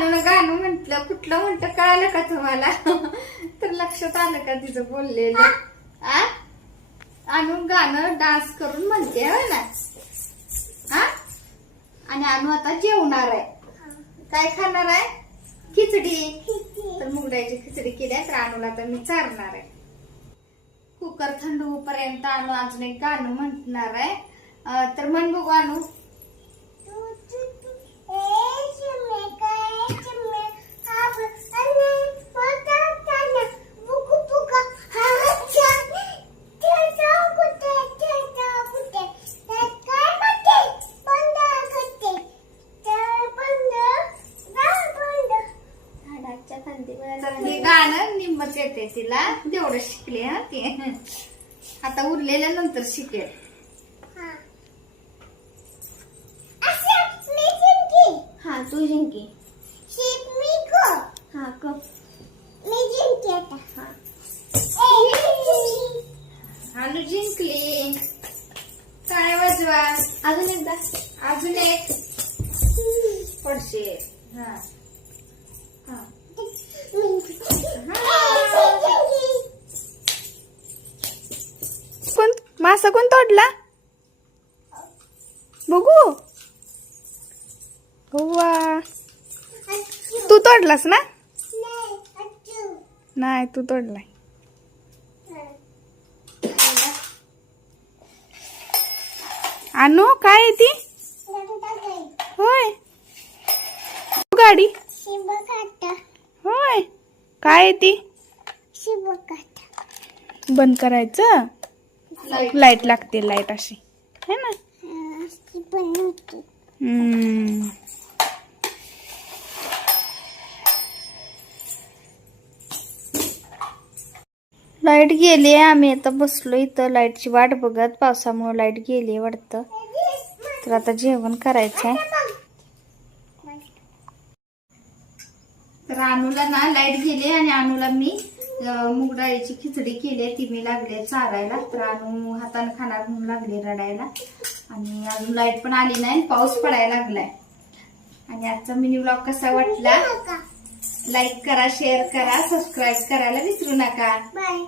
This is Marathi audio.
कुठलं म्हणतं कळालं का तुम्हाला? तर लक्षात आलं का तिचं बोललेलं? आ? अनु गाणं डान्स करून म्हणते हो ना? हा आणि अनु आता जेवणार आहे. काय खाणार आहे? खिचडी. तर मुगडाची खिचडी केली तर अनुला तर मी चारणार आहे. कुकर थंड होऊपर्यंत आणू अजून एक गाणं म्हणणार आहे. तर म्हण बघू अनु. तर ते गाणं निम्मच येते तिला. तेवढं शिकले हा ते. आता उरलेल्या नंतर शिकेल. हा. तू जिंकी. हा कप आणू जिंकली. काय वाजवा? अजून एकदा. अजून एक. पडशे. हा हा. मासा कोण तोडला. बघू. वा तू तोडलास ना? नाही तू तोडलाय. आणू काय आहे ती? होय. गाडी. होय. काय आहे ती? बंद करायचं? लाइट लागते लाइट अशी. है ना? हम्म. लाइट गेली आम्ही आता बसलो इथं. लाईटची वाट बघत पावसामुळे लाइट गेली वाटतं. तर आता जेवण करायचं आहे तर अनुला ना लाइट गेली आणि अनुला मी मूग डाळीची खिचडी केली आहे. ती मी लागले चारायला. तर अनु हाताने खाणार म्हणून लागले रडायला. आणि अजून लाइट पण आली नाही. पाऊस पडायला लागलाय. आणि आजचा मिनी ब्लॉग कसा वाटला? लाईक करा शेअर करा सबस्क्राईब करायला विसरू नका. बाय